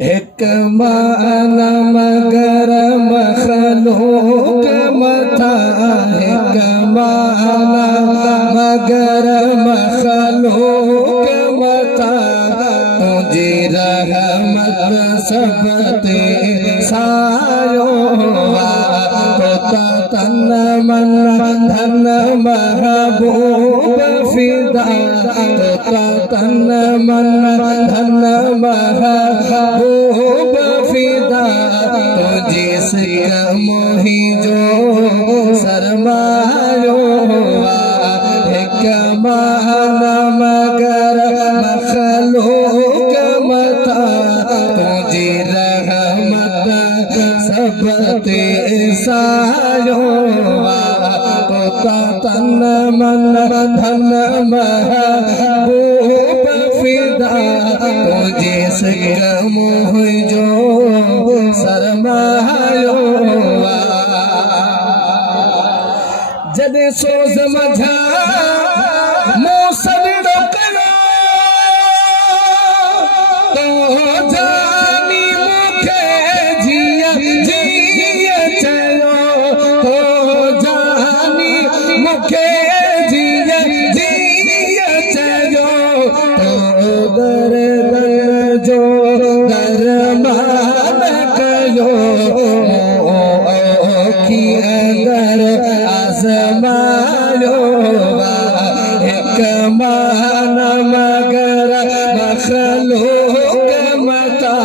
एक माना मगर मखलूक मथा, एक माना मगर मखलूक मथा, तुझी रहमत सब ते सायो, तोता तन मन धन महबूब फिदा, तोता तन मन धन महबूब फिदा, तो जिसका मोही जो सरमायो, एक माना मगर मखलूक मथा, तुझी रहमत सब ते सायो, तोता तन मन धन महबूब फिदा, तो जिसका मोह जो सरमायो, जदे सोच मझा मौसम करो, तो जानी मुखे जिया जिया चलो, तो जानी मुखे जिया जिया चलो, तो दर दर जो दरमान करो, की अंदर आजमायो, एक माना मगर मखलूक मथा,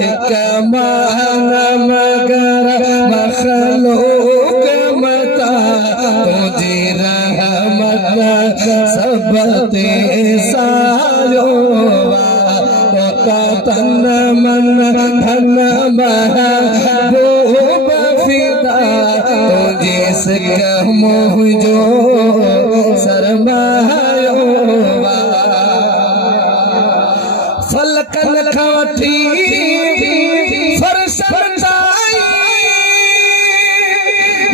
एक माना मगर मखलूक मथा, तुझी रहमत सब ते सायो, तोता तन मन धन महबूब फिदा, तो जिसका मोह जो सरमायो, फलकन खवठी फरसन दाई,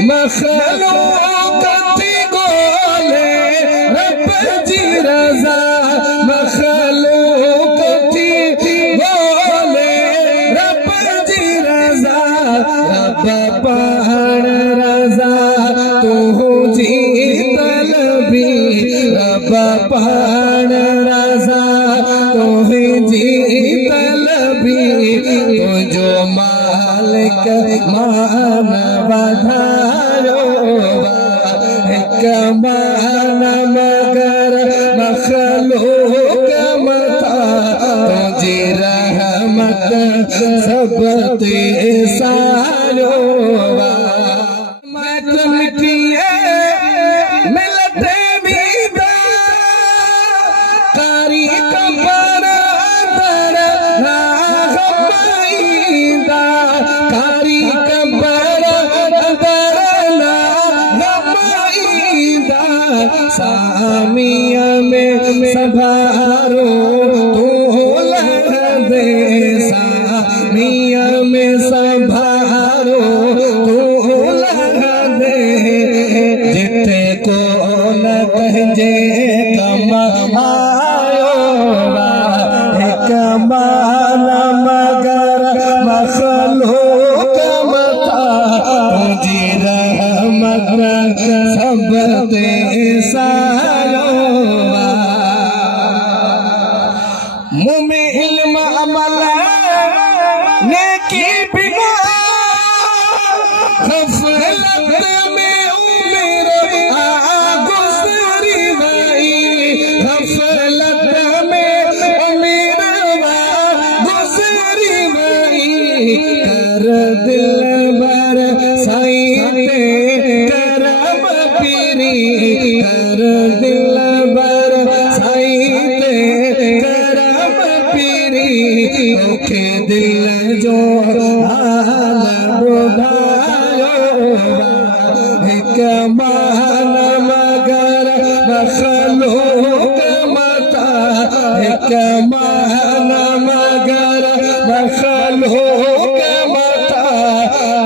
मखलूक थी गोले रब जी रजा, मखलूक थी गोले रब जी रजा, रब पाण रजा तू जी तलबी, रब पाण रजा तू जी तलबी, तुझो मालिक मान बधायो, एक माना मगर मखलूक मथा, तुझी रहमत सब ते सायो, मत मिटिए मिलते बीदा, कारी कबर दर राह पाईदा, कारी कबर दर राह पाईदा, सामिया में सभारो तू लग दे, सामिया में सभारो तू लग दे, जिते को न कहजे कम आयो, एक माना मगर मखलूक मथा, तुझी रहमत सब ते सायो, मुँह में इल्म अमल नेकी बिना, गफलत में उम्र गुज़री गई, गफलत में उम्र गुज़री गई, कर दिल भर साईं करम पीरी, कर दिल भर साईं करम पीरी, ओखे दिल जो हाल बुधायो, एक माना मगर मखलूक मथा, एक माना मगर मखलूक मथा,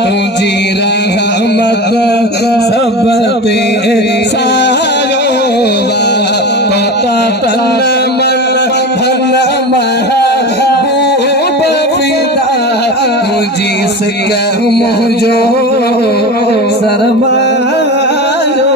तुझी रहमत सब ते सायो, तोता तन मन धन महबूब फिदा तू जिसका मुझो सरमायो